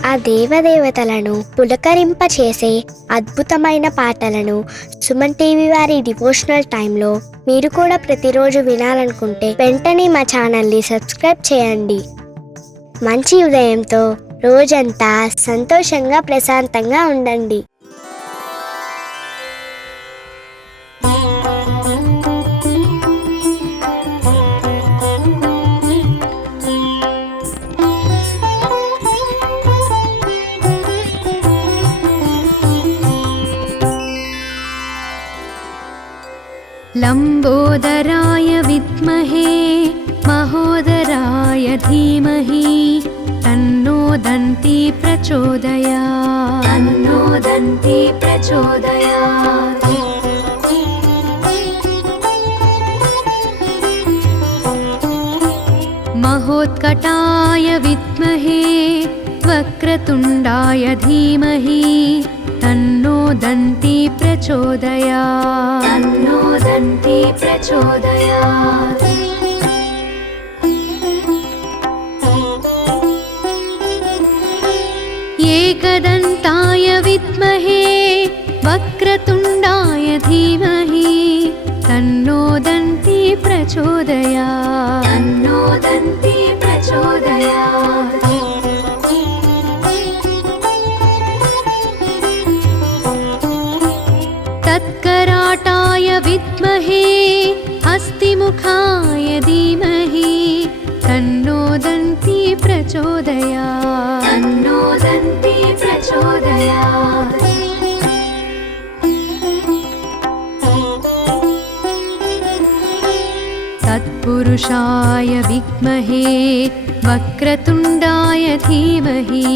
ఆ దేవదేవతలను పులకరింపచేసే అద్భుతమైన పాటలను సుమన్ టీవీ వారి డివోషనల్ టైంలో మీరు కూడా ప్రతిరోజు వినాలనుకుంటే వెంటనే మా ఛానల్ని సబ్స్క్రైబ్ చేయండి. మంచి ఉదయంతో రోజంతా సంతోషంగా ప్రశాంతంగా ఉండండి. लंबोदराय विद्महे महोदराय धीमहि तन्नो दन्ती प्रचोदयात्। तन्नो दन्ती प्रचोदयात्। महोत्कटाय विद्महे वक्रतुण्डाय धीमहि तन्नो दन्ती प्रचोदयात्। तन्नो दन्ती प्रचोदयात्। एकदन्ताय विद्महे वक्रतुण्डाय धीमहि तन्नो दन्ती प्रचोदयात्। तन्नो दन्ती प्रचोदयात्। तत्कराटाय विद्महे हस्तिमुखाय धीमहि तन्नो दन्ती प्रचोदयात्। तन्नो दन्ती प्रचोदयात्। तत्पुरुषाय विद्महे वक्रतुण्डाय धीमहि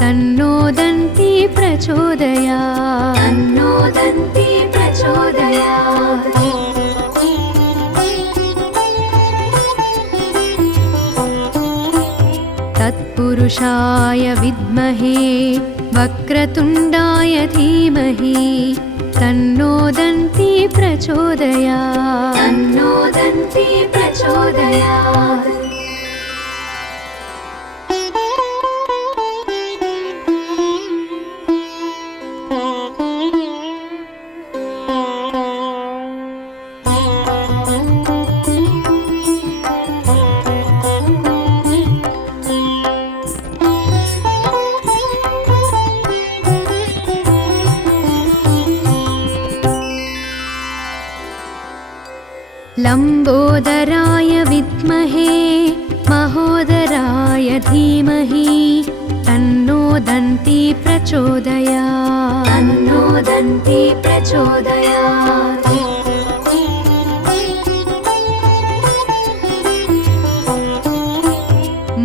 तन्नो दन्ती प्रचोदयात्। तन्नो दन्ती प्रचोदयात्। तत्पुरुषाय विद्महे वक्रतुण्डाय धीमहि तन्नो दन्ती प्रचोदयात्। तन्नो दन्ती प्रचोदयात्। लंबोदराय विद्महे महोदराय धीमहि तन्नो दन्ती प्रचोदयात्। तन्नो दन्ती प्रचोदयात्।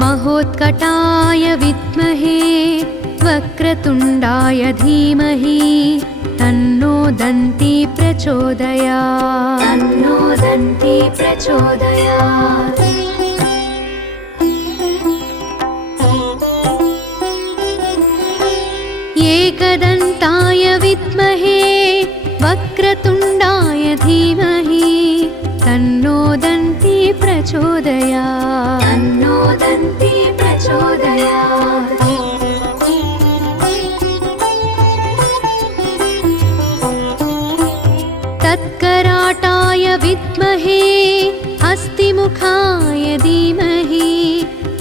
महोत्कटाय विद्महे वक्रतुण्डाय धीमहि तन्नो दन्ती प्रचोदयात्। तन्नो दन्ती प्रचोदयात्। एकदन्ताय विद्महे वक्रतुण्डाय धीमहि तन्नो दन्ती प्रचोदयात्। तन्नो दन्ती प्रचोदयात्। तत्कराटाय विद्महे हस्तिमुखाय धीमहि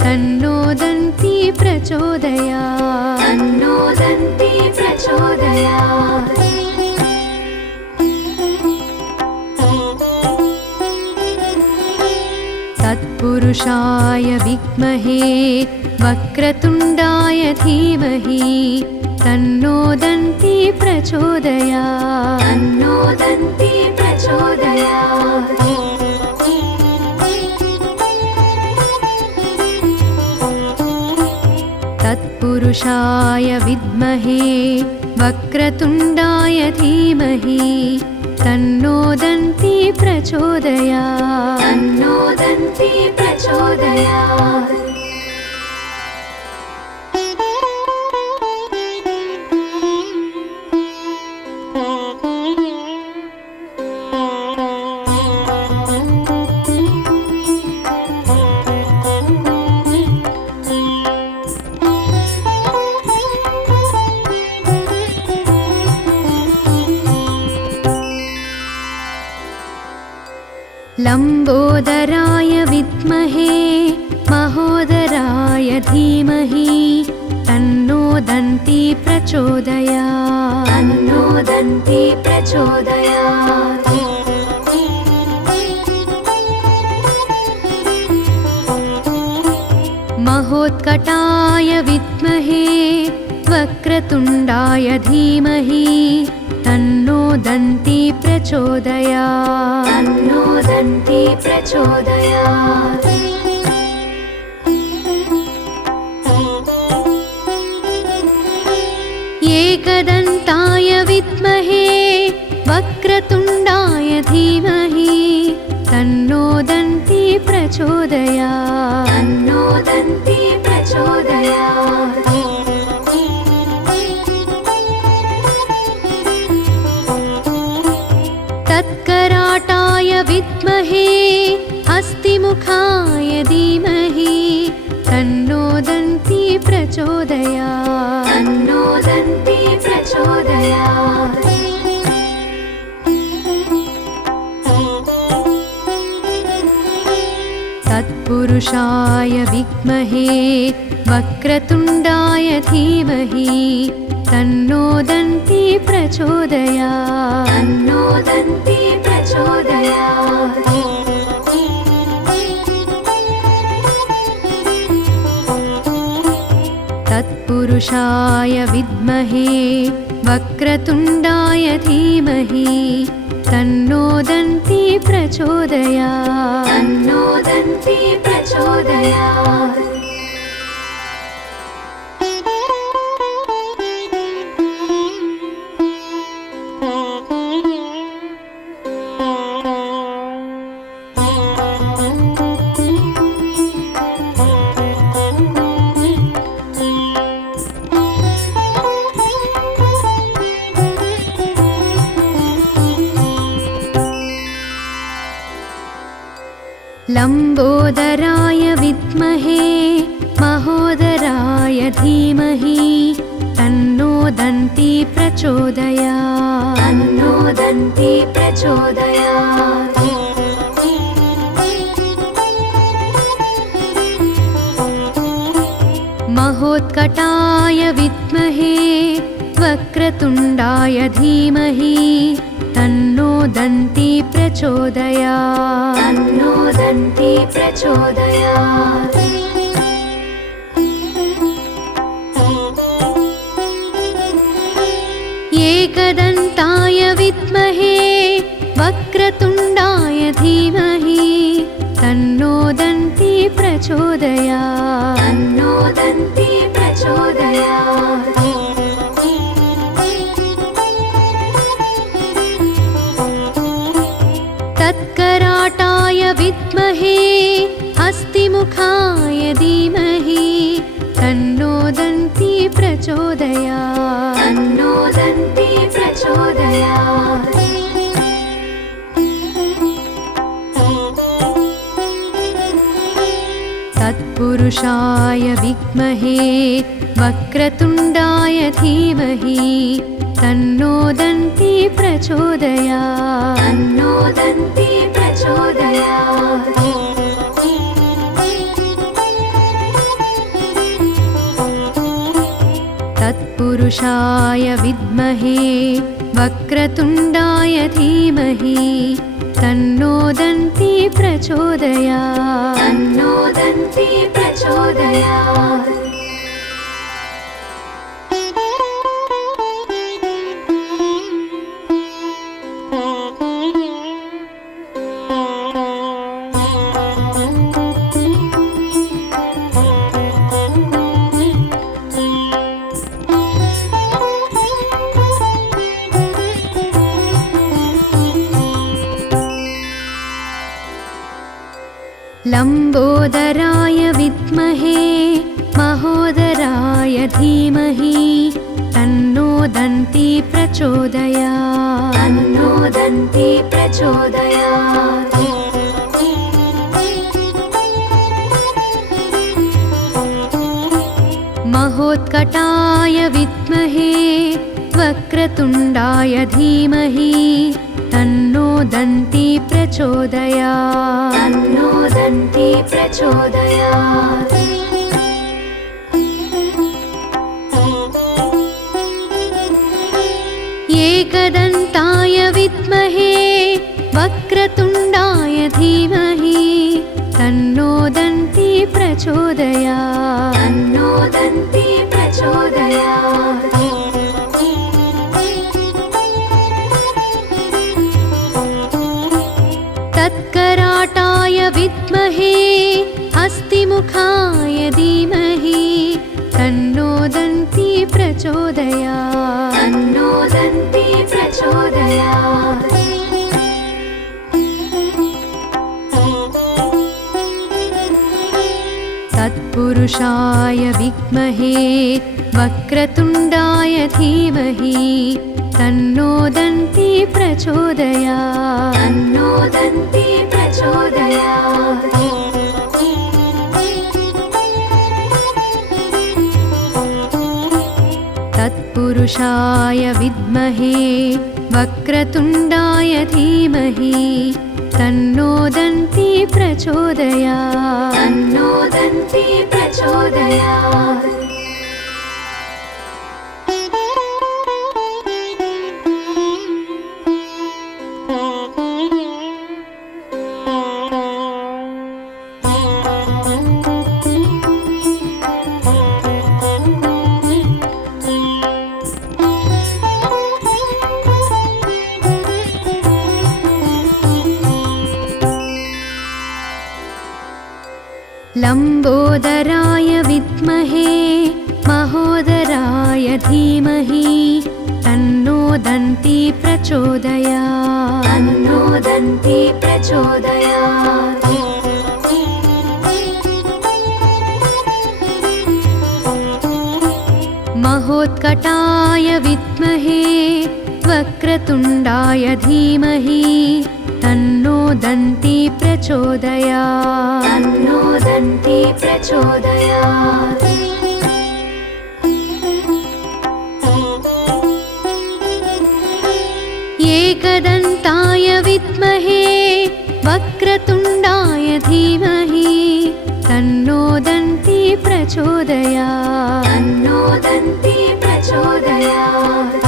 तन्नो दन्ती प्रचोदयात्। तन्नो दन्ती प्रचोदयात्। तत्पुरुषाय विद्महे वक्रतुण्डाय धीमहि तन्नो दन्ती प्रचोदयात्। तन्नो दन्ती प्रचोदयात्। तत्पुरुषाय विद्महे वक्रतुण्डाय धीमहि तन्नो दन्ती प्रचोदयात्। तन्नो दन्ती प्रचोदयात्। लम्बोदराय विद्महे महोदराय धीमहि तन्नो दन्ती प्रचोदयात् तन्नो दन्ती प्रचोदयात्। महोत्कटाय विद्महे वक्रतुण्डाय धीमहि तन्नो दन्ती प्रचोदयात् तन्नो दन्ती प्रचोदयात्। एकदन्ताय विद्महे वक्रतुण्डाय धीमहि तन्नो दन्ती प्रचोदयात् तन्नो दन्ती प्रचोदयात्। तत्कराटाय विद्महे हस्तिमुखाय धीमहि तन्नो दन्ती प्रचोदयात् तन्नो दन्ती प्रचोदयात्। तत्पुरुषाय विद्महे वक्रतुण्डाय धीमहि तन्नो दन्ती प्रचोदयात् तन्नो दन्ती प्रचोदयात्। तत्पुरुषाय विद्महे वक्रतुण्डाय धीमहि तन्नो दन्ती प्रचोदयात् तन्नो दन्ती प्रचोदयात्। लम्बोदराय विद्महे महोदराय धीमहि तन्नो दन्ती प्रचोदयात् तन्नो दन्ती प्रचोदयात्। महोत्कटाय विद्महे वक्रतुण्डाय धीमहि तन्नो दन्ती प्रचोदयात् तन्नो दन्ती प्रचोदयात्। एकदन्ताय विद्महे वक्रतुण्डाय धीमहि तन्नो दन्ती प्रचोदयात् तन्नो दन्ती प्रचोदयात्। तत्कराटाय विद्महे हस्तिमुखाय धीमहि तन्नो दन्ती प्रचोदयात् तन्नो दन्ती प्रचोदयात्। तत्पुरुषाय विद्महे वक्रतुण्डाय धीमहि तन्नो दन्ती प्रचोदयात् तन्नो दन्ती प्रचोदयात्। तत्पुरुषाय विद्महे वक्रतुण्डाय धीमहि तन्नो दन्ती प्रचोदयात् तन्नो दन्ती प्रचोदयात्। लम्बोदराय विद्महे महोदराय धीमहि तन्नो दन्ती प्रचोदयात् तन्नो दन्ती प्रचोदयात्। महोत्कटाय विद्महे वक्रतुण्डाय धीमहि तन्नो दन्ती प्रचोदयात् तन्नो दन्ती प्रचोदयात्। एकदन्ताय विद्महे वक्रतुण्डाय धीमहि तन्नो दन्ती प्रचोदयात् तन्नो दन्ती प्रचोदयात्। तत्कराटाय विद्महे हस्तिमुखाय धीमहि तन्नो दन्ती प्रचोदयात् तन्नो दन्ती प्रचोदयात्। तत्पुरुषाय विद्महे वक्रतुण्डाय धीमहि तन्नो दन्ती प्रचोदयात् तन्नो दन्ती प्रचोदयात्। तत्पुरुषाय विद्महे वक्रतुण्डाय धीमहि तन्नो दन्ती प्रचोदयात् तन्नो दन्ती प्रचोदयात्। लम्बोदराय विद्महे महोदराय धीमहि तन्नो दन्ती प्रचोदयात् तन्नो दन्ती प्रचोदयात्। महोत्कटाय विद्महे वक्रतुण्डाय धीमहि तन्नो दन्ती प्रचोदयात् तन्नो दन्ती प्रचोदयात्। एकदन्ताय विद्महे वक्रतुण्डाय धीमहि तन्नो दन्ती प्रचोदयात् तन्नो दन्ती प्रचोदयात्।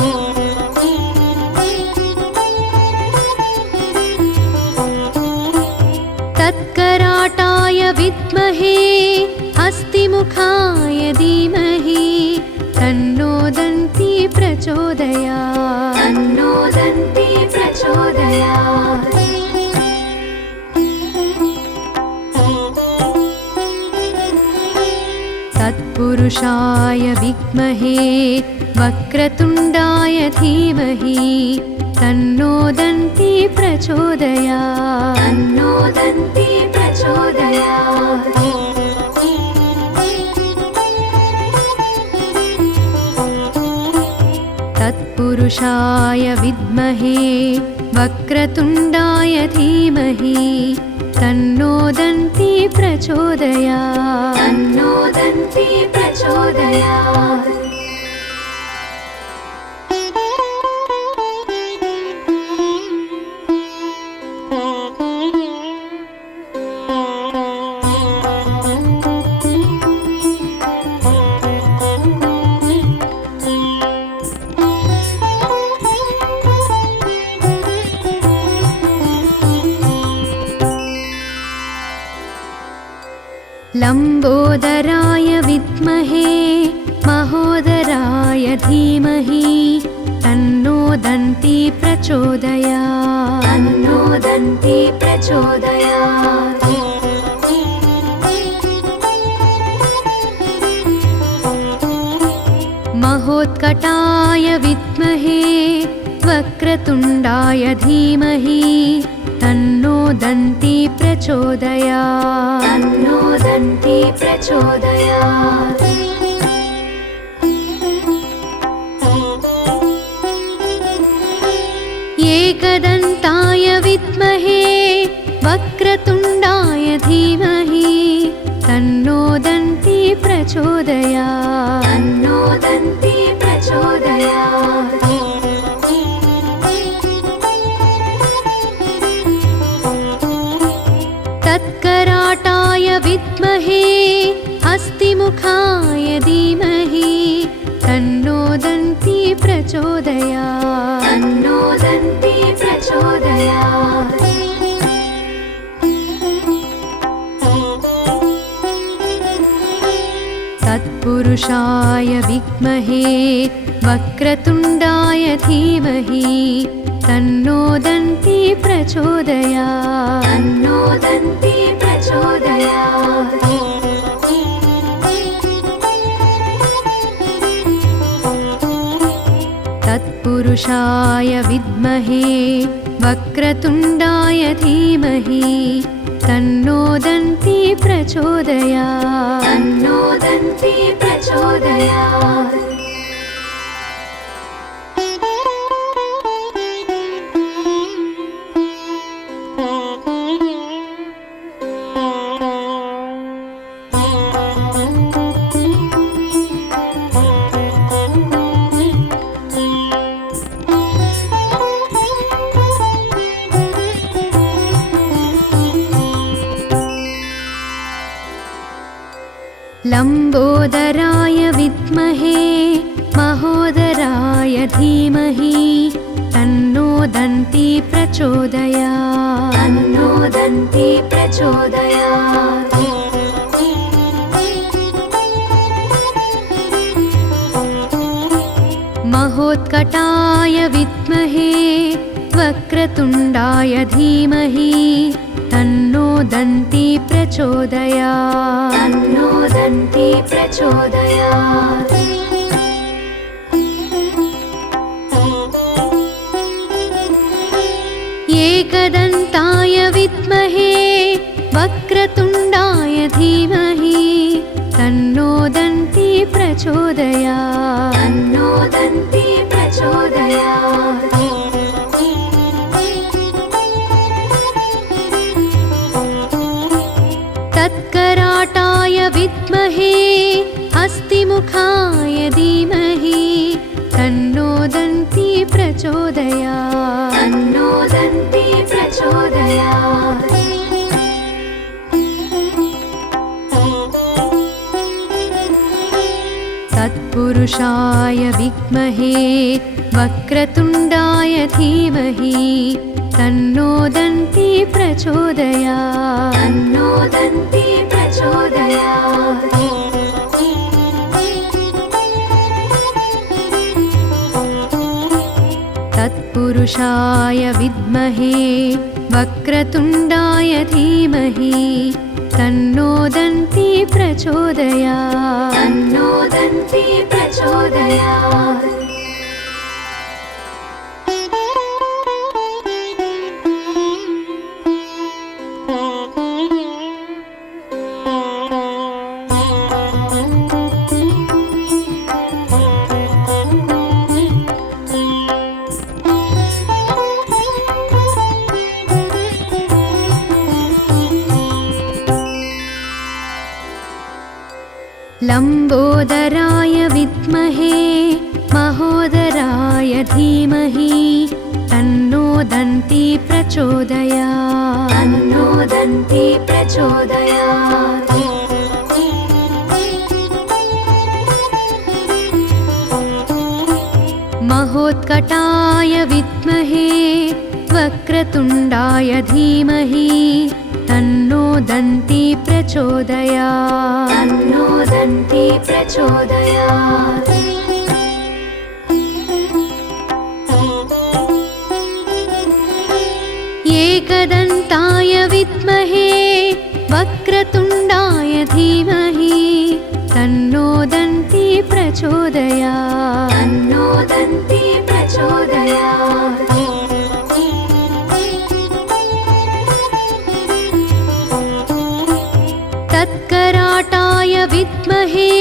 तत्कराटाय विद्महे हस्तिमुखाय धीमहि तन्नो दन्ती प्रचोदयात् तन्नो दन्ती प्रचोदयात्। तत्पुरुषाय विद्महे वक्रतुण्डाय धीमहि तन्नो दन्ती प्रचोदयात् तन्नो दन्ती प्रचोदयात्। तत्पुरुषाय विद्महे वक्रतुण्डाय धीमहि तन्नो दन्ती प्रचोदयात् तन्नो दन्ती प्रचोदयात्। लम्बोदराय विद्महे महोदराय धीमहि तन्नो दन्ती प्रचोदयात् तन्नो दन्ती प्रचोदयात्। महोत्कटाय विद्महे वक्रतुण्डाय धीमहि तन्नो दन्ती प्रचोदयात् तन्नो दन्ती प्रचोदयात्। एकदन्ताय विद्महे वक्रतुण्डाय धीमहि तन्नो दन्ती प्रचोदयात् तन्नो दन्ती प्रचोदयात्। तत्पुरुषाय विद्महे वक्रतुण्डाय धीमहि तन्नो दन्ती प्रचोदयात् तन्नो दन्ती प्रचोदयात्। तत्पुरुषाय विद्महे वक्रतुण्डाय धीमहि तन्नो दन्ती प्रचोदयात् तन्नो दन्ती प्रचोदयात्। लम्बोदराय विद्महे महोदराय धीमहि तन्नो दन्ती प्रचोदयात् तन्नो दन्ती प्रचोदयात्। महोत्कटाय विद्महे वक्रतुण्डाय धीमहि तन्नो दन्ती प्रचोदयात् तन्नो दन्ती प्रचोदयात्। एकदन्ताय विद्महे वक्रतुण्डाय धीमहि तन्नो दन्ती प्रचोदयात् तन्नो दन्ती प्रचोदयात्। तत्कराटाय विद्महे हस्तिमुखाय धीमहि तन्नो दन्ती प्रचोदयात् तन्नो दन्ती प्रचोदयात्। तत्पुरुषाय विद्महे वक्रतुण्डाय धीमहि तन्नो दन्ती प्रचोदयात् तन्नो दन्ती प्रचोदयात्। तत्पुरुषाय विद्महे वक्रतुण्डाय धीमहि तन्नो दन्ती प्रचोदयात् तन्नो दन्ती प्रचोदयात्। लम्बोदराय विद्महे महोदराय धीमहि तन्नो दन्ती प्रचोदयात् तन्नो दन्ती प्रचोदयात्। महोत्कटाय विद्महे वक्रतुण्डाय धीमहि तन्नो दन्ती प्रचोदयात् तन्नो दन्ती प्रचोदयात्। एकदन्ताय विद्महे वक्रतुण्डाय धीमहि तन्नो दन्ती प्रचोदयात् तन्नो दन्ती प्रचोदयात्। तत्कराटाय विद्महे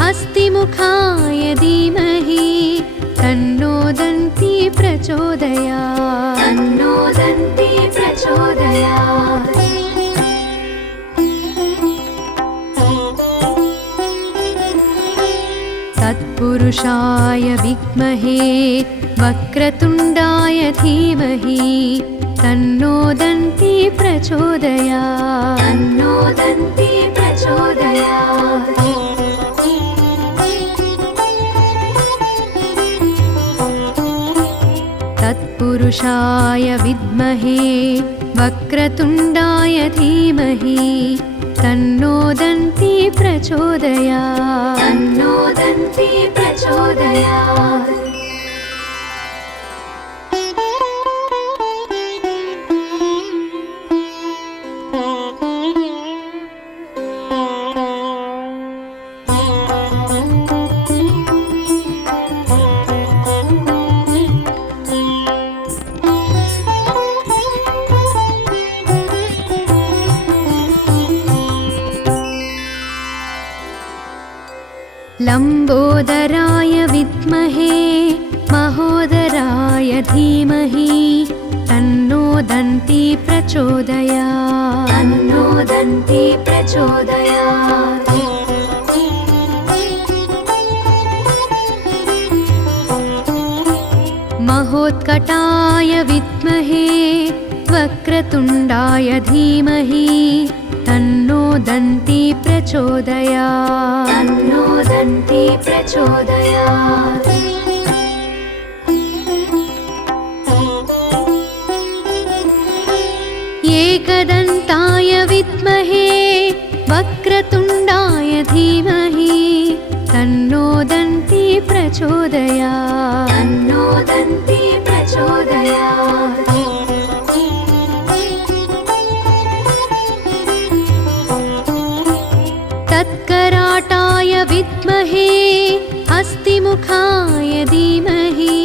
हस्तिमुखाय धीमहि तन्नो दन्ती प्रचोदयात् तन्नो दन्ती प्रचोदयात्। तत्पुरुषाय विद्महे वक्रतुण्डाय धीमहि तन्नो दन्ती प्रचोदयात् तन्नो दन्ती प्रचोदयात्। तत्पुरुषाय विद्महे वक्रतुण्डाय धीमहि तन्नो दन्ती प्रचोदयात् तन्नो दन्ती प्रचोदयात्। लम्बोदराय विद्महे महोदराय धीमहि तन्नो दन्ती प्रचोदयात् तन्नो दन्ती प्रचोदयात्। महोत्कटाय विद्महे वक्रतुण्डाय धीमहि तन्नो दन्ती प्रचोदयात् तन्नो दन्ती प्रचोदयात्। एकदन्ताय विद्महे वक्रतुण्डाय धीमहि तन्नो दन्ती प्रचोदयात् तन्नो दन्ती प्रचोदयात्। तत्कराटाय विद्महे हस्तिमुखाय धीमहि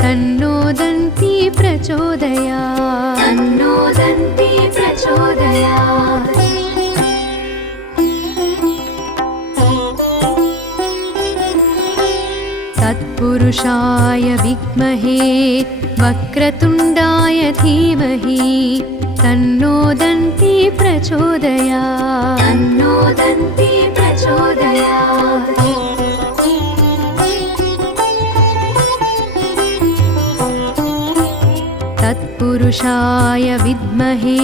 तन्नो दन्ती प्रचोदयात् तन्नो दन्ती प्रचोदयात्। तत्पुरुषाय विद्महे वक्रतुण्डाय धीमहि तन्नो दन्ती प्रचोदयात् तन्नो दन्ती प्रचोदयात्। तत्पुरुषाय विद्महे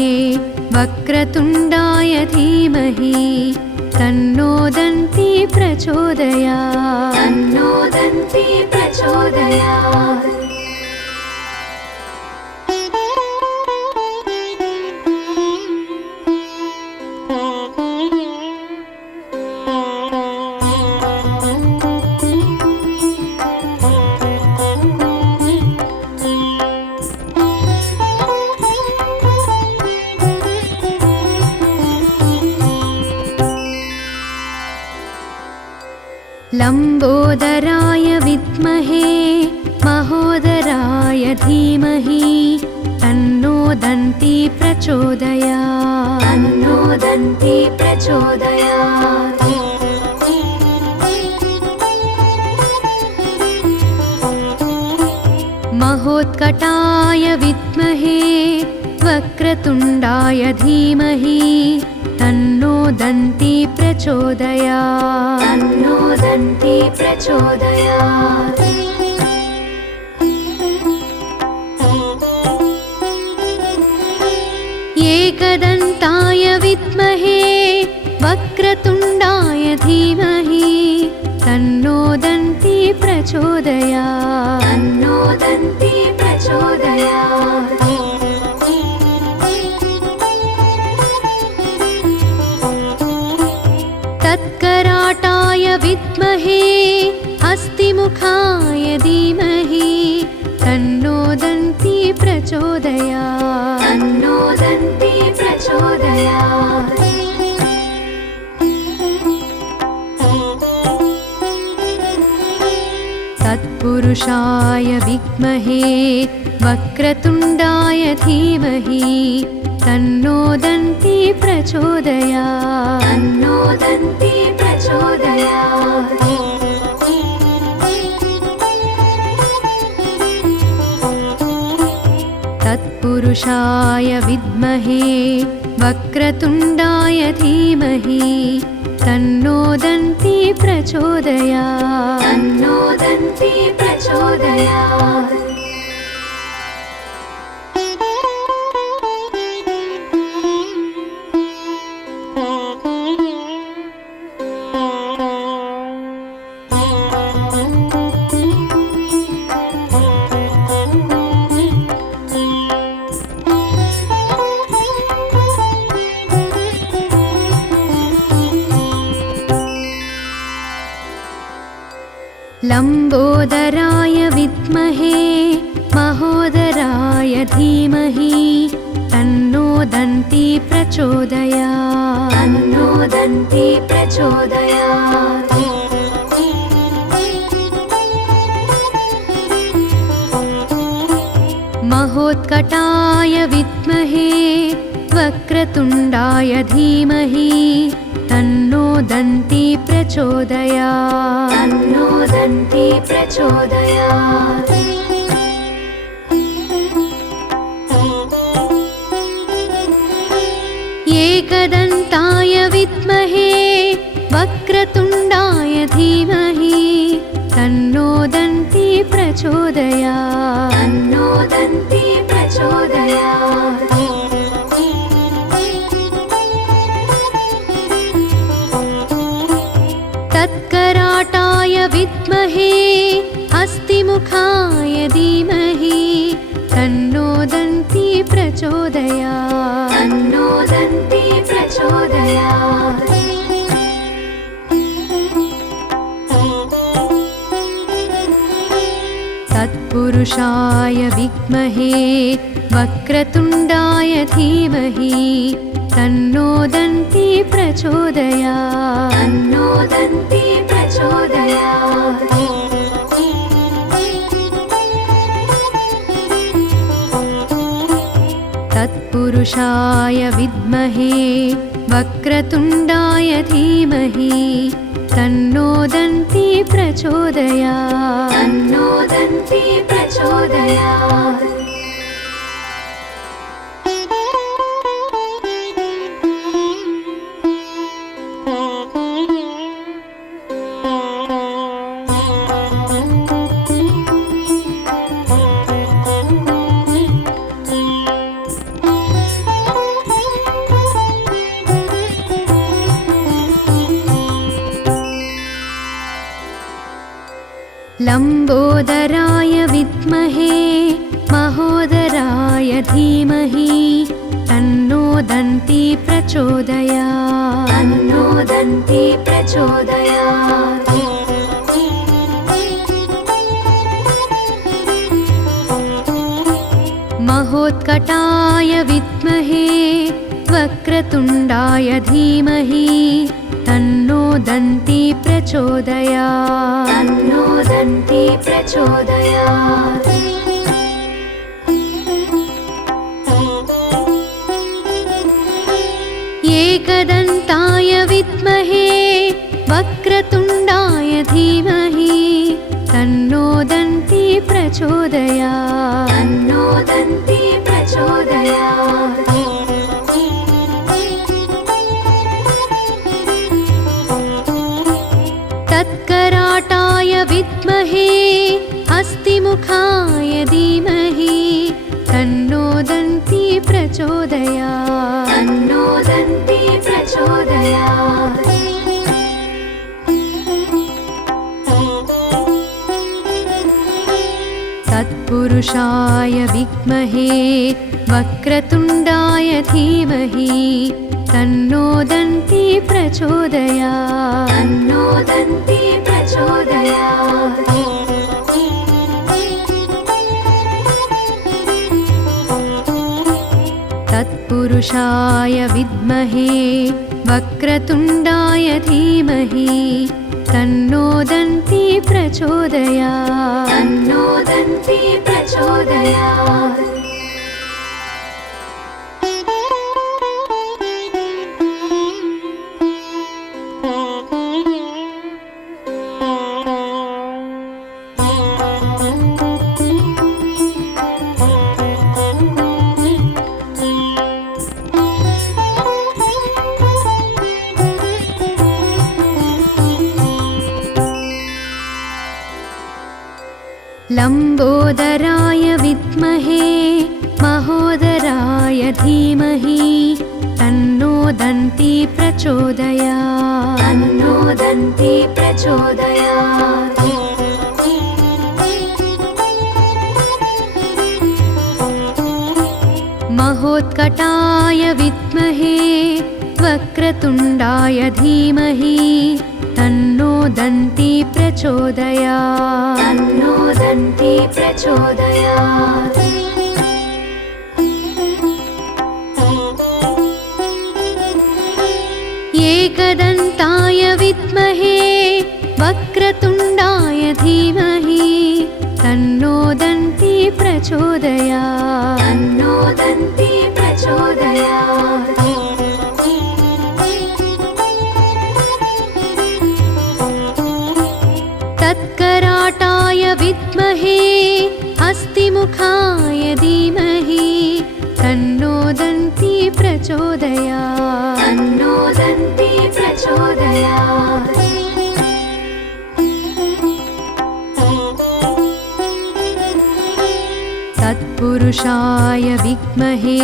वक्रतुण्डाय धीमहि तन्नो दन्ती प्रचोदयात् तन्नो दन्ती प्रचोदयात्। लम्बोदराय विद्महे महोदराय धीमहि तन्नो दन्ती प्रचोदयात् तन्नो दन्ती प्रचोदयात्। महोत्कटाय विद्महे वक्रतुण्डाय धीमहि तन्नो दन्ती प्रचोदयात् तन्नो दन्ती प्रचोदयात्। एकदन्ताय विद्महे वक्रतुण्डाय धीमहि तन्नो दन्ती प्रचोदयात् तन्नो दन्ती प्रचोदयात्। तत्कराटाय विद्महे हस्तिमुखाय धीमहि तन्नो दन्ती प्रचोदयात् तन्नो दन्ती प्रचोदयात्। तत्पुरुषाय विद्महे वक्रतुण्डाय धीमहि तन्नो दन्ती प्रचोदयात् तन्नो दन्ती प्रचोदयात्। तत्पुरुषाय विद्महे वक्रतुण्डाय धीमहि तन्नो दन्ती प्रचोदयात् तन्नो दन्ती प्रचोदयात्। लम्बोदराय विद्महे महोदराय धीमहि तन्नो दन्ती प्रचोदयात्। तन्नो दन्ती प्रचोदयात्। महोत्कटाय विद्महे वक्रतुण्डाय धीमहि तन्नो दन्ती प्रचोदयात्। तन्नो दन्ती प्रचोदयात्। एकदन्ताय विद्महे वक्रतुण्डाय धीमहि तन्नो दन्ती प्रचोदयात्। तन्नो दन्ती प्रचोदयात्। तत्कराटाय विद्महे हस्तिमुखाय धीमहि तन्नो दन्ती प्रचोदयात्। तन्नो दन्ती प्रचोदयात्। तत्पुरुषाय विद्महे वक्रतुण्डाय धीमहि तन्नो दन्ती प्रचोदयात्। तन्नो दन्ती प्रचोदयात्। तत्पुरुषाय विद्महे वक्रतुण्डाय धीमहि तन्नो दन्ती प्रचोदयात्। तन्नो दन्ती प्रचोदयात्। लम्बोदराय विद्महे महोदराय धीमहि तन्नो दन्ती प्रचोदयात्। तन्नो दन्ती प्रचोदयात्। महोत्कटाय विद्महे वक्रतुण्डाय धीमहि तन्नो दन्ती प्रचोदयात्। तन्नो दन्ती प्रचोदयात्। एकदन्ताय विद्महे वक्रतुण्डाय धीमहि तन्नो दन्ती प्रचोदयात्। तन्नो दन्ती प्रचोदयात्। तत्कराटाय विद्महे हस्तिमुखाय धीमहि तन्नो दन्ती प्रचोदयात्। तन्नो दन्ती प्रचोदयात्। तत्पुरुषाय विद्महे वक्रतुण्डाय धीमहि तन्नो दन्ती प्रचोदयात्। तन्नो दन्ती प्रचोदयात्। तत्पुरुषाय विद्महे वक्रतुण्डाय धीमहि तन्नो दन्ती प्रचोदयात्। तन्नो दन्ती प्रचोदयात्। लम्बोदराय विद्महे महोदराय धीमहि तन्नो दन्ती प्रचोदयात्। तन्नो दन्ती प्रचोदयात्। महोत्कटाय विद्महे वक्रतुण्डाय धीमहि तन्नो दन्ती प्रचोदयात् तन्नो दन्ती प्रचोदयात् एकदन्ताय विद्महे वक्रतुण्डाय धीमहि तन्नो दन्ती प्रचोदयात् तन्नो दन्ती प्रचोदयात् तत्कराटाय विद्महे हस्तिमुखाय धीमहि तन्नो दन्ती प्रचोदयात् तन्नो दन्ती प्रचोदयात् तत्पुरुषाय विद्महे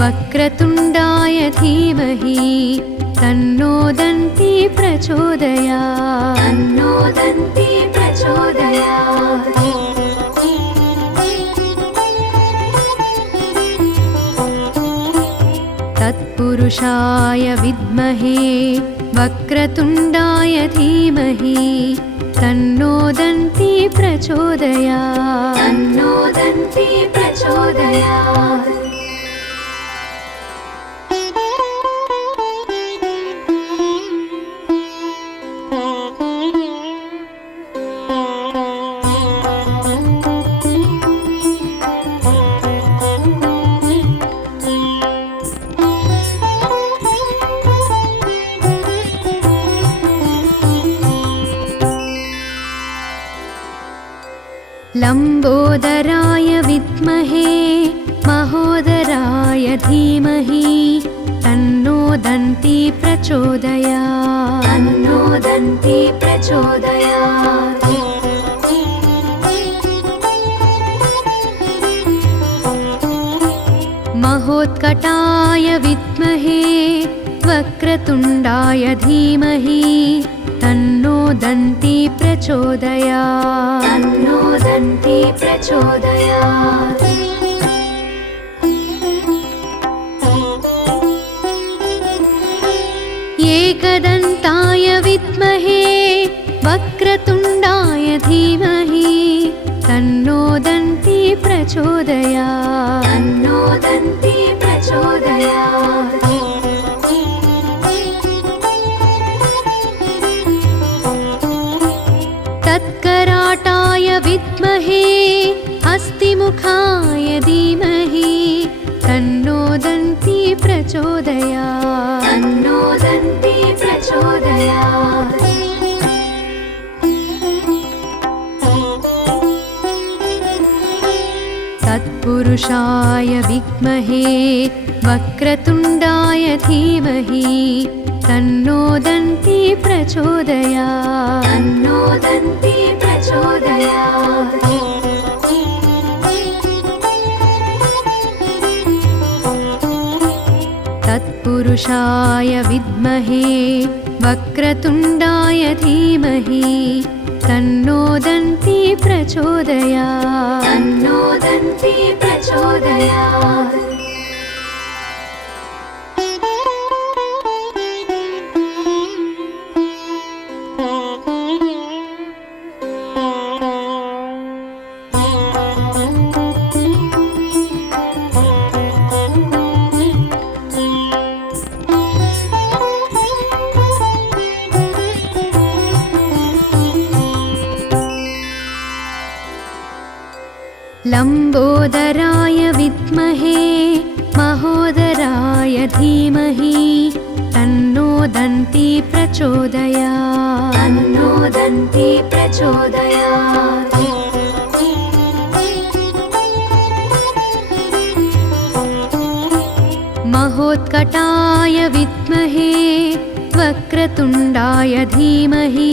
वक्रतुण्डाय धीमहि तन्नो दन्ती प्रचोदयात् तन्नो दन्ती प्रचोदयात् तत्पुरुषाय विद्महे वक्रतुण्डाय धीमहि तन्नो दन्ती प्रचोदयात् तन्नो दन्ती प्रचोदयात् लम्बोदराय विद्महे महोदराय धीमहि तन्नो दन्ती प्रचोदयात् तन्नो दन्ती प्रचोदयात् महोत्कटाय विद्महे वक्रतुण्डाय धीमहि तन्नो दन्ती प्रचोदयात् तन्नो दन्ती प्रचोदयात् एकदन्ताय विद्महे वक्रतुण्डाय धीमहि तन्नो दन्ती प्रचोदयात् तन्नो दन्ती प्रचोदयात् तत्कराटाय विद्महे हस्तिमुखाय धीमहि तन्नो दन्ती प्रचोदयात् तन्नो दन्ती प्रचोदयात् तत्पुरुषाय विद्महे वक्रतुण्डाय धीमहि तन्नो दन्ती प्रचोदयात् तन्नो दन्ती प्रचोदयात् तत्पुरुषाय विद्महे वक्रतुण्डाय धीमहि तन्नो दन्ती प्रचोदयात् तन्नो दन्ती प्रचोदयात् लम्बोदराय विद्महे महोदराय धीमहि तन्नो दन्ती प्रचोदयात् तन्नो दन्ती प्रचोदयात् महोत्कटाय विद्महे वक्रतुण्डाय धीमहि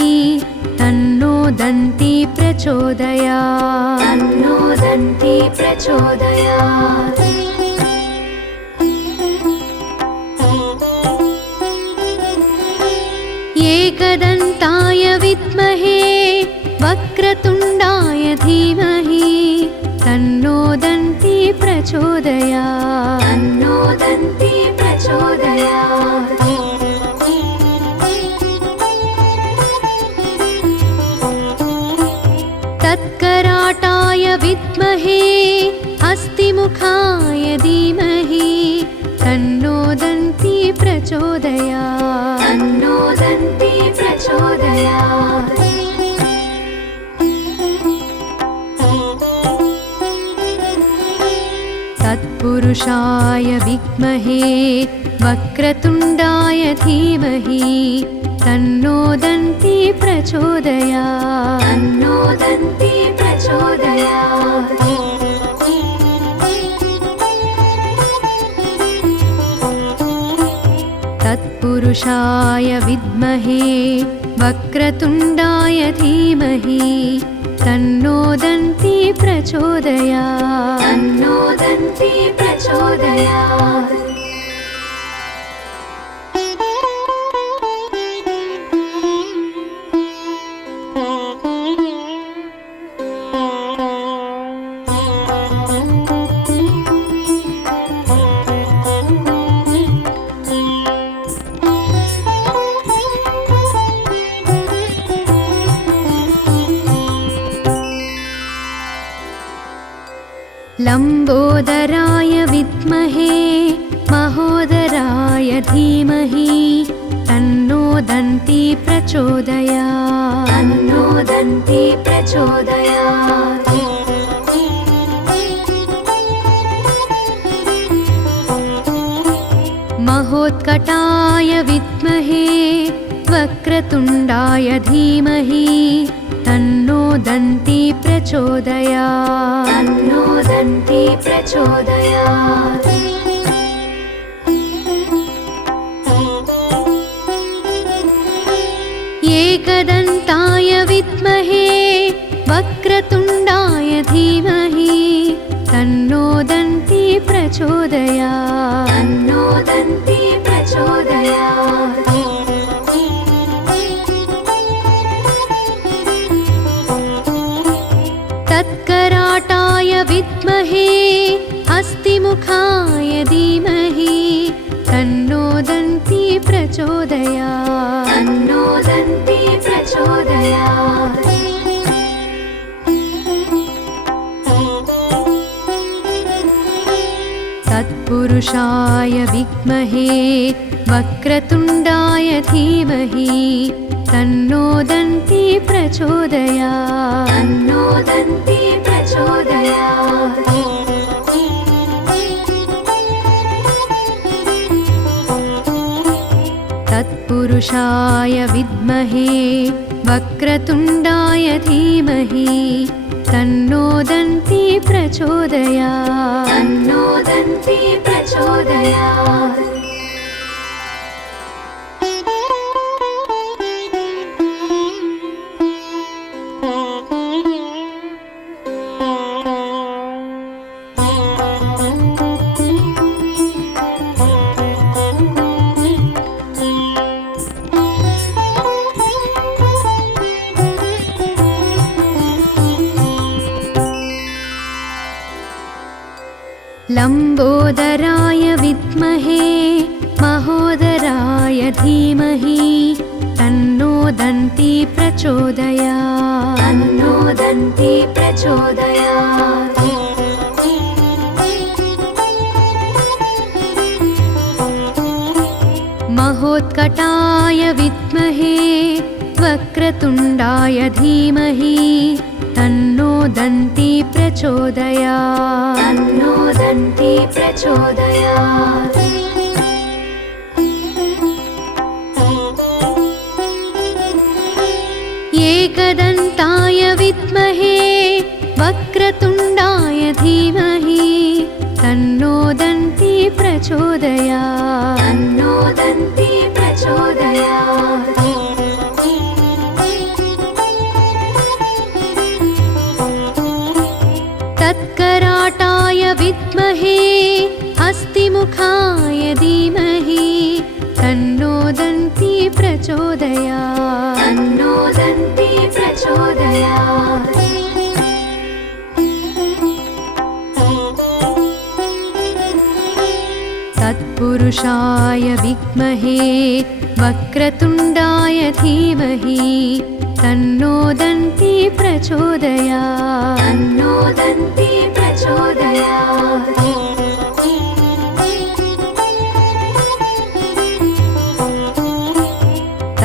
तन्नो दन्ती प्रचोदयात् तन्नो दन्ती प्रचोदयात् एकदन्ताय विद्महे वक्रतुण्डाय धीमहि तन्नो दन्ती प्रचोदयात् तन्नो दन्ती प्रचोदयात् विद्महे हस्तिमुखाय धीमहि तन्नो दन्ती प्रचोदयात् तन्नो दन्ती प्रचोदयात् तत्पुरुषाय विद्महे वक्रतुण्डाय धीमहि तन्नो दन्ती प्रचोदयात् तन्नो दन्ती प्रचोदयात् तत्पुरुषाय विद्महे वक्रतुण्डाय धीमहि तन्नो दन्ती प्रचोदयात् तन्नो दन्ती प्रचोदयात् लम्बोदराय विद्महे महोदराय धीमहि तन्नो दन्ती प्रचोदयात् तन्नो दन्ती प्रचोदयात् महोत्कटाय विद्महे वक्रतुण्डाय धीमहि तन्नो दन्ती प्रचोदयात् तन्नो दन्ती प्रचोदयात् एकदन्ताय विद्महे वक्रतुण्डाय धीमहि तन्नो दन्ती प्रचोदयात् तन्नो दन्ती प्रचोदयात् तत्कराटाय विद्महे हस्तिमुखाय धीमहि तन्नो दन्ती प्रचोदयात् तन्नो दन्ती प्रचोदयात् तत्पुरुषाय विद्महे वक्रतुण्डाय धीमहि तन्नो दन्ती प्रचोदयात् तन्नो दन्ती प्रचोदयात् तत्पुरुषाय विद्महे वक्रतुण्डाय धीमहि तन्नो दन्ती प्रचोदयात् तन्नो दन्ती प्रचोदयात् लम्बोदराय विद्महे महोदराय धीमहि तन्नो दन्ती प्रचोदयात् तन्नो दन्ती प्रचोदयात् महोत्कटाय विद्महे वक्रतुण्डाय धीमहि तन्नो दन्ती प्रचोदयात् तन्नो दन्ती प्रचोदयात् एकदन्ताय विद्महे वक्रतुण्डाय धीमहि तन्नो दन्ती प्रचोदयात् तन्नो दन्ती प्रचोदयात् तत्कराटाय विद्महे हस्तिमुखाय धीमहि तन्नो दन्ती प्रचोदयात् तन्नो दन्ती प्रचोदयात् तत्पुरुषाय विद्महे वक्रतुण्डाय धीमहि तन्नो दन्ती प्रचोदयात् तन्नो दन्ती प्रचोदयात्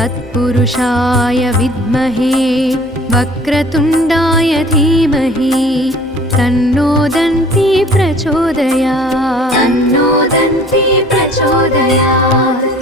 तत्पुरुषाय विद्महे वक्रतुण्डाय धीमहि तन्नो दन्ती प्रचोदयात् तन्नो दन्ती प्रचोदयात्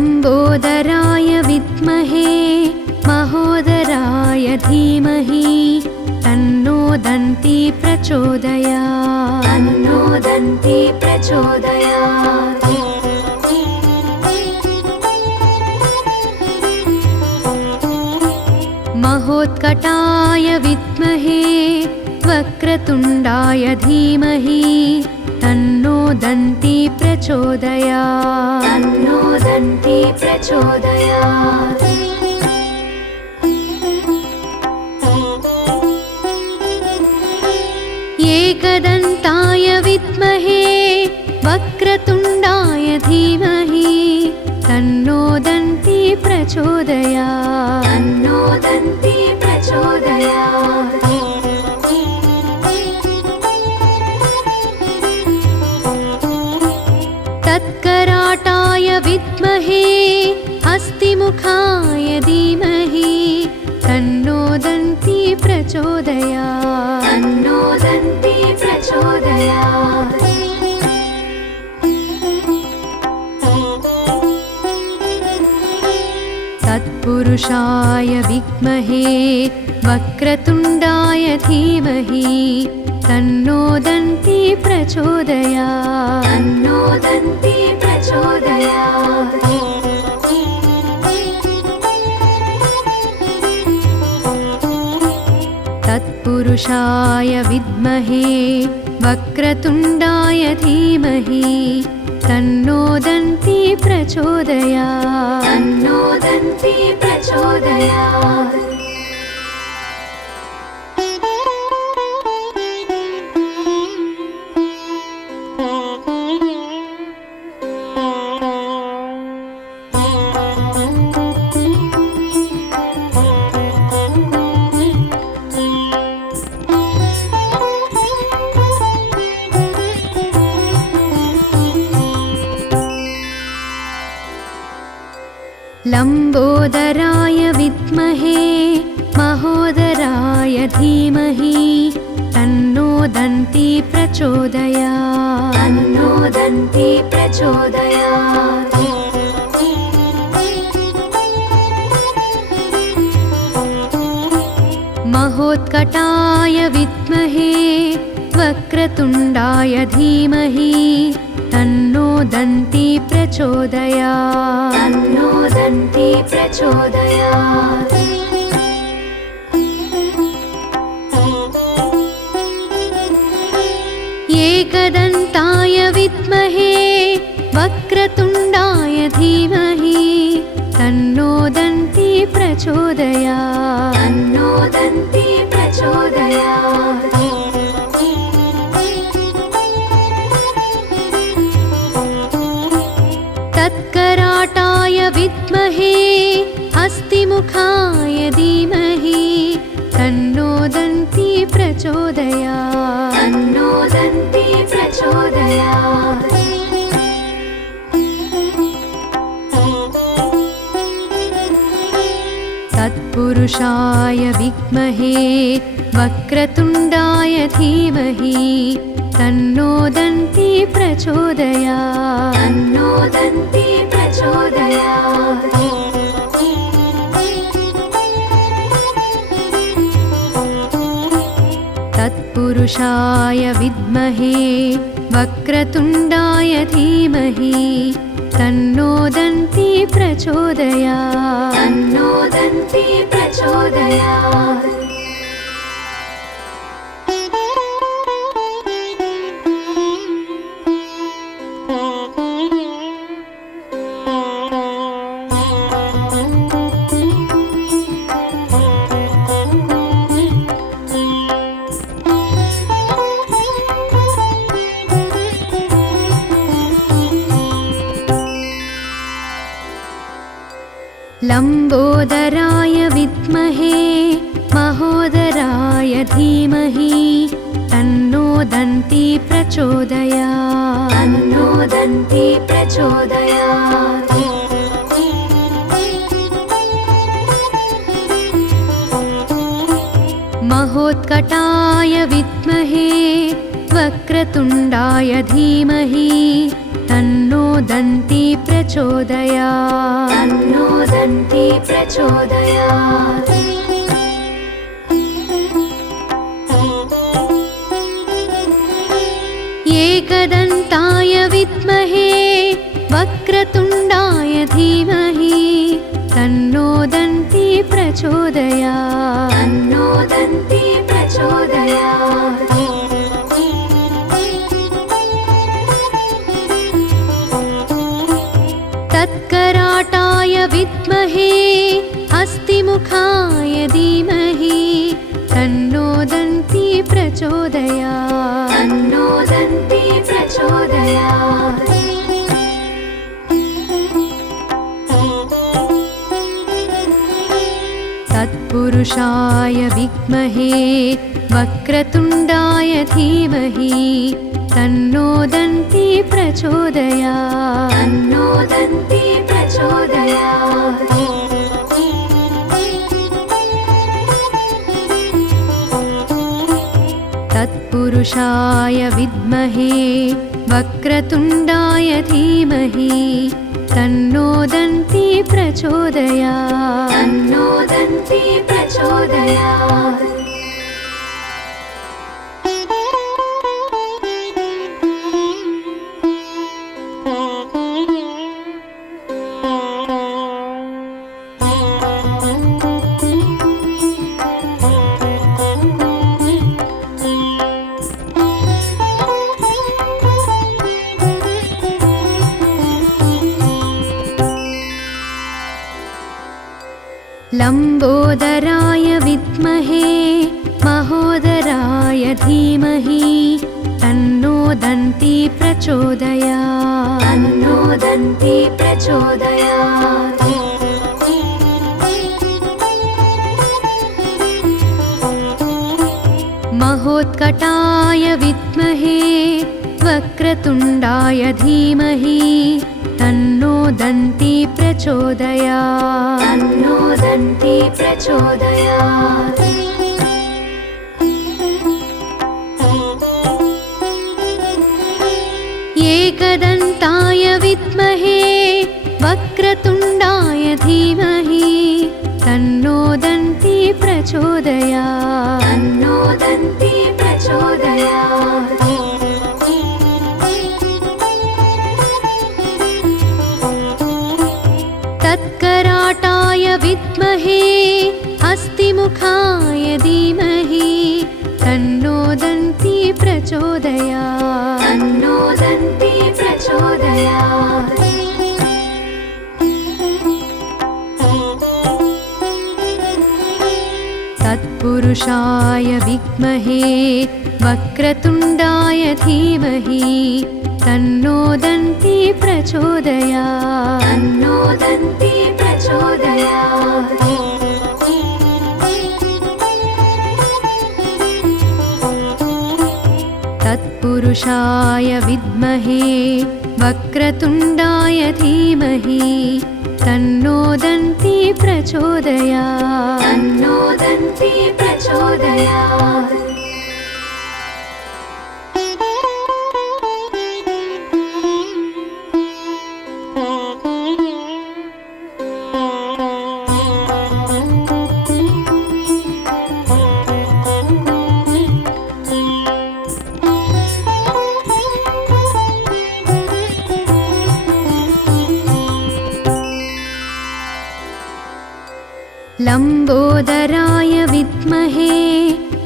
लम्बोदराय विद्महे महोदराय धीमहि तन्नो दन्ती प्रचोदयात् तन्नो दन्ती प्रचोदयात् महोत्कटाय विद्महे वक्रतुण्डाय धीमहि तन्नो दन्ती प्रचोदयात् तन्नो दन्ती प्रचोदयात् एकदन्ताय विद्महे वक्रतुण्डाय धीमहि तन्नो दन्ती प्रचोदयात् तन्नो दन्ती प्रचोदयात् तत्कराटाय विद्महे हस्तिमुखाय धीमहि तन्नो दन्ती प्रचोदयात् तन्नो दन्ती प्रचोदयात् तत्पुरुषाय विद्महे वक्रतुण्डाय धीमहि तन्नो दन्ती प्रचोदयात् तन्नो दन्ती प्रचोदयात् तत्पुरुषाय विद्महे वक्रतुण्डाय धीमहि तन्नो दन्ती प्रचोदयात् तन्नो दन्ती प्रचोदयात् लम्बोदराय विद्महे महोदराय धीमहि तन्नो दन्ती प्रचोदयात् तन्नो दन्ती प्रचोदयात् महोत्कटाय विद्महे वक्रतुण्डाय धीमहि तन्नो दन्ती प्रचोदयात् तन्नो दन्ती प्रचोदयात् एकदन्ताय विद्महे वक्रतुण्डाय धीमहि तन्नो दन्ती प्रचोदयात् तन्नो दन्ती प्रचोदयात् तत्कराटाय विद्महे हस्तिमुखाय धीमहि तन्नो दन्ती प्रचोदयात् तन्नो दन्ती प्रचोदयात् तत्पुरुषाय विद्महे वक्रतुण्डाय धीमहि तन्नो दन्ती प्रचोदयात् तन्नो दन्ती प्रचोदयात् तत्पुरुषाय विद्महे वक्रतुण्डाय धीमहि तन्नो दन्ती प्रचोदयात् तन्नो दन्ती प्रचोदयात् लम्बोदराय विद्महे महोदराय धीमहि तन्नो दन्ती प्रचोदयात् तन्नो दन्ती प्रचोदयात् महोत्कटाय विद्महे वक्रतुण्डाय धीमहि तन्नो दन्ती प्रचोदयात् तन्नो दन्ती प्रचोदयात् एकदन्ताय विद्महे वक्रतुण्डाय धीमहि तन्नो दन्ती प्रचोदयात् तन्नो दन्ती प्रचोदयात् तत्कराटाय विद्महे हस्तिमुखाय धीमहि तन्नो दन्ती प्रचोदयात् तन्नो दन्ती प्रचोदयात् तत्पुरुषाय विद्महे वक्रतुण्डाय धीमहि तन्नो दन्ती प्रचोदयात् तन्नो दन्ती प्रचोदयात् तत्पुरुषाय विद्महे वक्रतुण्डाय धीमहि तन्नो दन्ती प्रचोदयात् तन्नो दन्ती प्रचोदयात् लम्बोदराय विद्महे महोदराय धीमहि तन्नो दन्ती प्रचोदयात् तन्नो दन्ती प्रचोदयात् महोत्कटाय विद्महे वक्रतुण्डाय धीमहि तन्नो दन्ती प्रचोदयात् तन्नो दन्ती प्रचोदयात् एकदन्ताय विद्महे वक्रतुण्डाय धीमहि तन्नो दन्ती प्रचोदयात् तन्नो दन्ती प्रचोदयात् तत्कराटाय विद्महे हस्तिमुखाय धीमहि तन्नो दन्ती प्रचोदयात् तन्नो दन्ती प्रचोदयात् तत्पुरुषाय विद्महे वक्रतुण्डाय धीमहि तन्नो दन्ती प्रचोदयात् तन्नो दन्ती प्रचोदयात् तत्पुरुषाय विद्महे वक्रतुण्डाय धीमहि तन्नो दन्ती प्रचोदयात् तन्नो दन्ती प्रचोदयात् लम्बोदराय विद्महे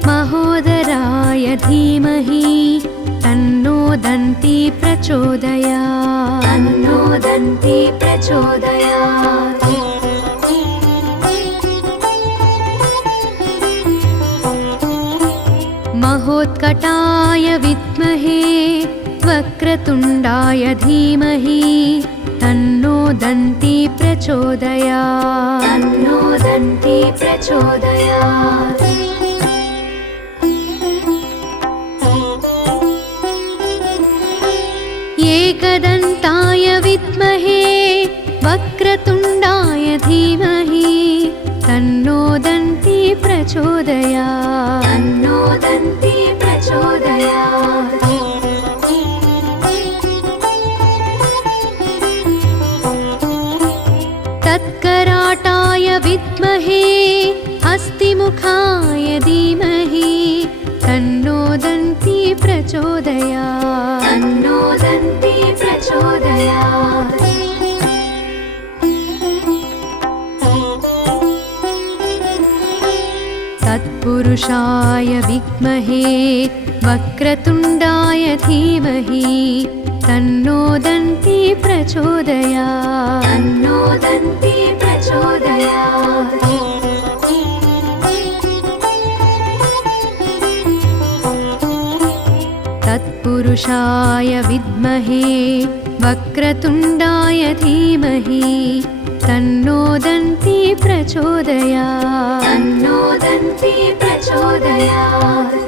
महोदराय धीमहि तन्नो दन्ती प्रचोदयात् तन्नो दन्ती प्रचोदयात् महोत्कटाय विद्महे वक्रतुण्डाय धीमहि तन्नो दन्ती प्रचोदयात् तन्नो दन्ती प्रचोदयात् एकदन्ताय विद्महे वक्रतुण्डाय धीमहि तन्नो दन्ती प्रचोदयात् तन्नो दन्ती प्रचोदयात् तत्कराटाय विद्महे हस्तिमुखाय धीमहि तन्नो दन्ती प्रचोदयात् तन्नो दन्ती प्रचोदयात् तत्पुरुषाय विद्महे वक्रतुण्डाय धीमहि तन्नो दन्ती प्रचोदयात् तन्नो दन्ती प्रचोदयात् तत्पुरुषाय विद्महे वक्रतुण्डाय धीमहि तन्नो दन्ती प्रचोदयात् तन्नो दन्ती प्रचोदयात्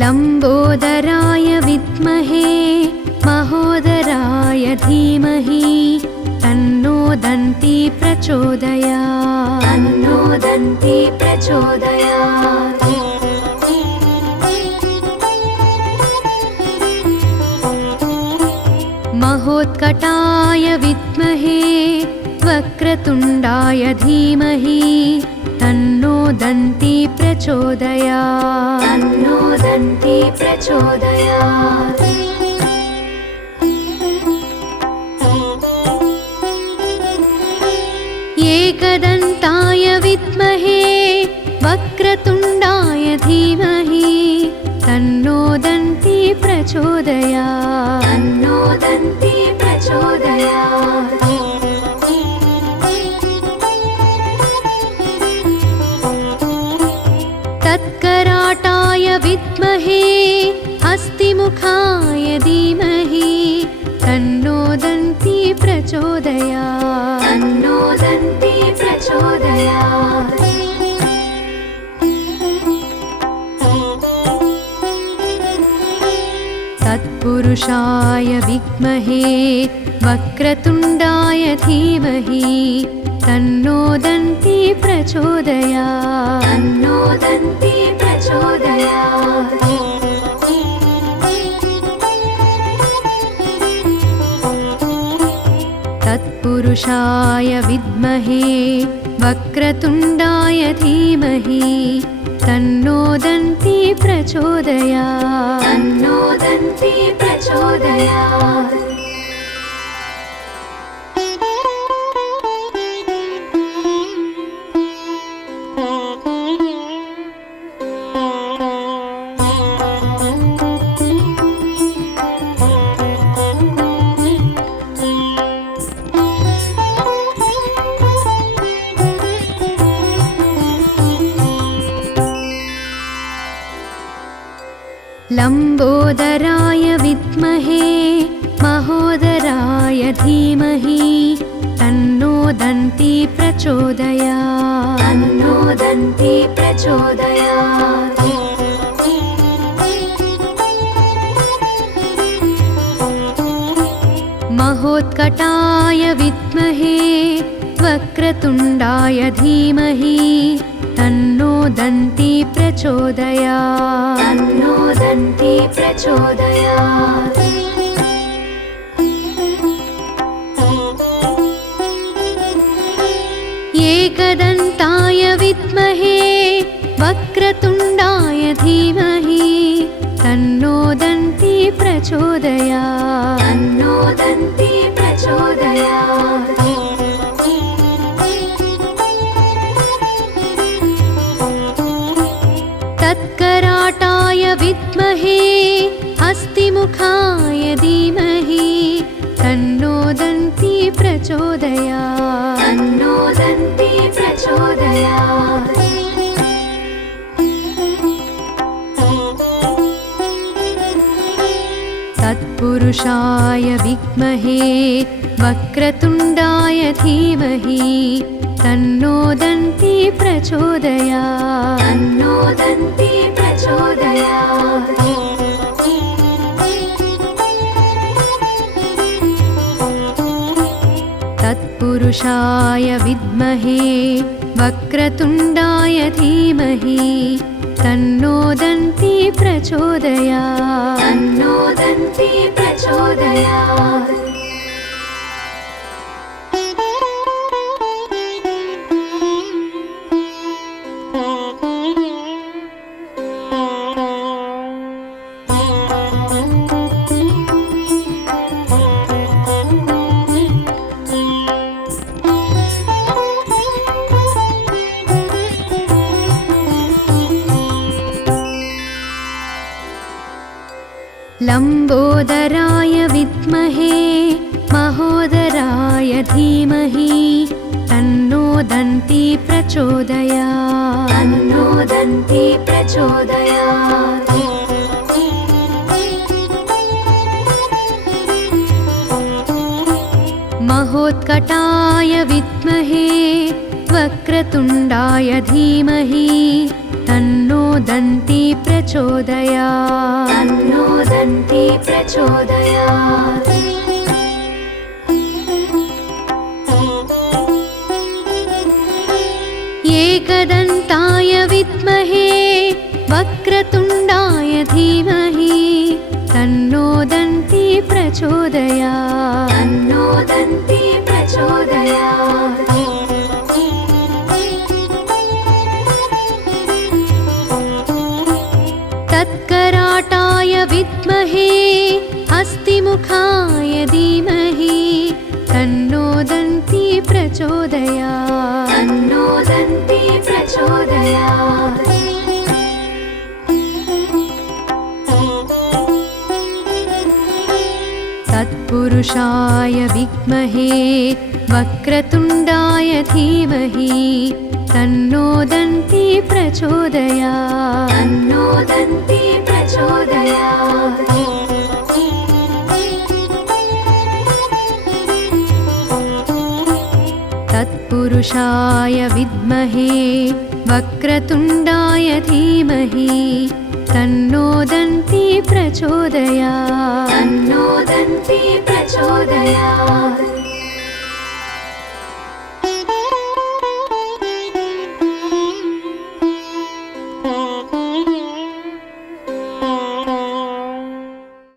लम्बोदराय विद्महे महोदराय धीमहि तन्नो दन्ती प्रचोदयात् तन्नो दन्ती प्रचोदयात् महोत्कटाय विद्महे वक्रतुण्डाय धीमहि तन्नो दन्ती प्रचोदयात् तन्नो दन्ती प्रचोदयात् एकदन्ताय विद्महे वक्रतुण्डाय धीमहि तन्नो दन्ती प्रचोदयात् तन्नो दन्ती प्रचोदयात् तत्कराटाय विद्महे हस्तिमुखाय धीमहि तन्नो दन्ती प्रचोदयात् तन्नो दन्ती प्रचोदयात् तत्पुरुषाय विद्महे वक्रतुण्डाय धीमहि तन्नो दन्ती प्रचोदयात् तन्नो दन्ती प्रचोदयात् तत्पुरुषाय विद्महे वक्रतुण्डाय धीमहि तन्नो दन्ती प्रचोदयात् तन्नो दन्ती प्रचोदयात् लम्बोदराय विद्महे महोदराय धीमहि तन्नो दन्ती प्रचोदयात् तन्नो दन्ती प्रचोदयात् महोत्कटाय विद्महे वक्रतुण्डाय धीमहि तन्नो दन्ती प्रचोदयात् तन्नो दन्ती प्रचोदयात् एकदन्ताय विद्महे वक्रतुण्डाय धीमहि तन्नो दन्ती प्रचोदयात् तन्नो दन्ती प्रचोदयात् दन्ती प्रचोदयात् तन्नो दन्ती प्रचोदयात् तत्पुरुषाय विद्महे वक्रतुण्डाय धीमहि तन्नो दन्ती प्रचोदयात् तन्नो दन्ती प्रचोदयात् तत्पुरुषाय विद्महे वक्रतुण्डाय धीमहि तन्नो दन्ती प्रचोदयात् तन्नो दन्ती प्रचोदयात् लम्बोदराय विद्महे महोदराय धीमहि तन्नो दन्ती प्रचोदयात् तन्नो दन्ती प्रचोदयात् महोत्कटाय विद्महे वक्रतुण्डाय धीमहि तन्नो दन्ती प्रचोदयात् तन्नो दन्ती प्रचोदयात् एकदन्ताय विद्महे वक्रतुण्डाय धीमहि तन्नो दन्ती प्रचोदयात् तन्नो दन्ती प्रचोदयात् तत्कराटाय विद्महे हस्तिमुखाय धीमहि तन्नो दन्ती प्रचोदयात् तन्नो दन्ती प्रचोदयात् तत्पुरुषाय विद्महे वक्रतुण्डाय धीमहि तन्नो दन्ती प्रचोदयात् तन्नो दन्ती प्रचोदयात् तत्पुरुषाय विद्महे वक्रतुण्डाय धीमहि तन्नो दन्ती प्रचोदयात् तन्नो दन्ती प्रचोदयात्